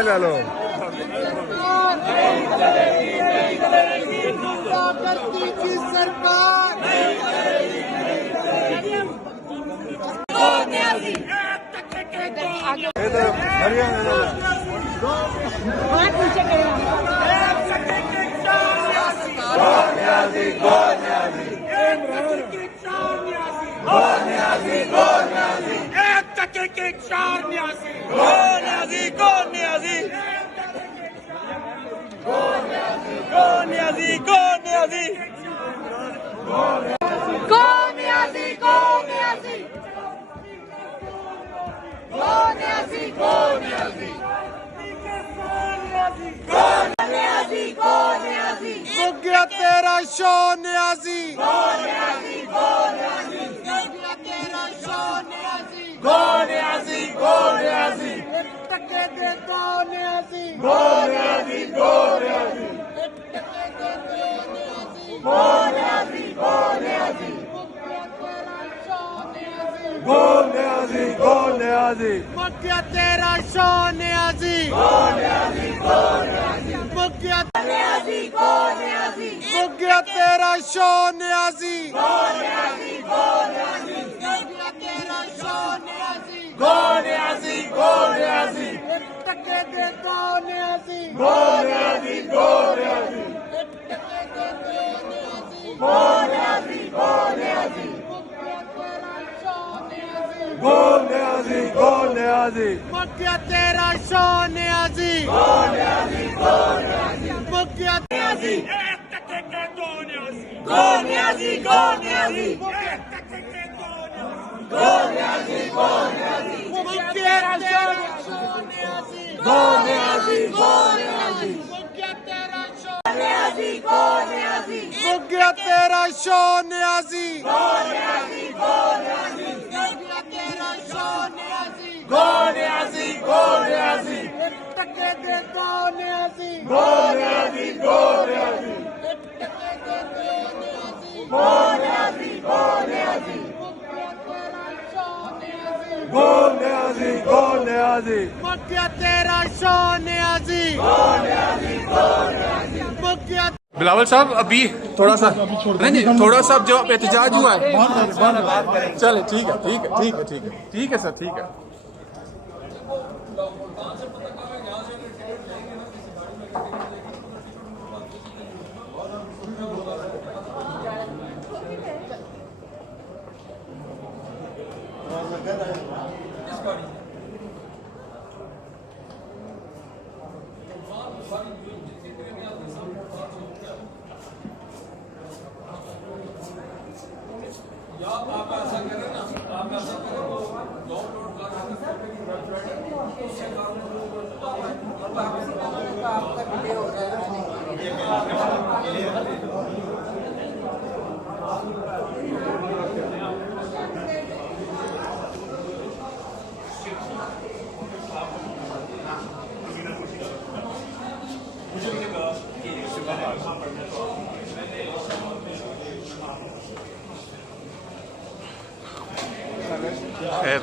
ਲੈ ਲਓ ਇਹ ਤਾਂ ਹਰਿਆਣਾ ਮੁੱਕਿਆ ਤੇਰਾ ਸ਼ੋ ਨਿਆਜ਼ੀ ਟੱਕੇ ਦੇ ਦੋ ਨਿਆਜ਼ੀ ਮੁੱਕਿਆ ਤੇਰਾ ਸ਼ੋ ਨਿਆਜ਼ੀ ਮੁੱਕਿਆ ਤੇਰਾ ਸ਼ੋ ਨਿਆਜ਼ੀ ਟੱਕੇ ਦੇ ਦੋ ਨਿਆਜ਼ੀ ਮੁੱਕਿਆ ਤੇਰਾ ਸ਼ੋ ਨਿਆਜ਼ੀ ਮੁੱਕਿਆ ਮੁੱਕਿਆ ਤੇਰਾ ਸ਼ੋ ਨਿਆਜ਼ੀ ਟੱਕੇ ਦੇ ਦੋ ਨਿਆਜ਼ੀ ਮੁੱਕਿਆ ਤੇਰਾ ਸ਼ੋ ਨਿਆਜ਼ੀ ਮੁੱਕਿਆ बिलावल साहब अभी थोड़ा सा नहीं थोड़ा सा जो एहतजाज हुआ है चले ठीक है सर ठीक है आप ऐसा करें ना, आप ऐसा करें वो डाउनलोड खैर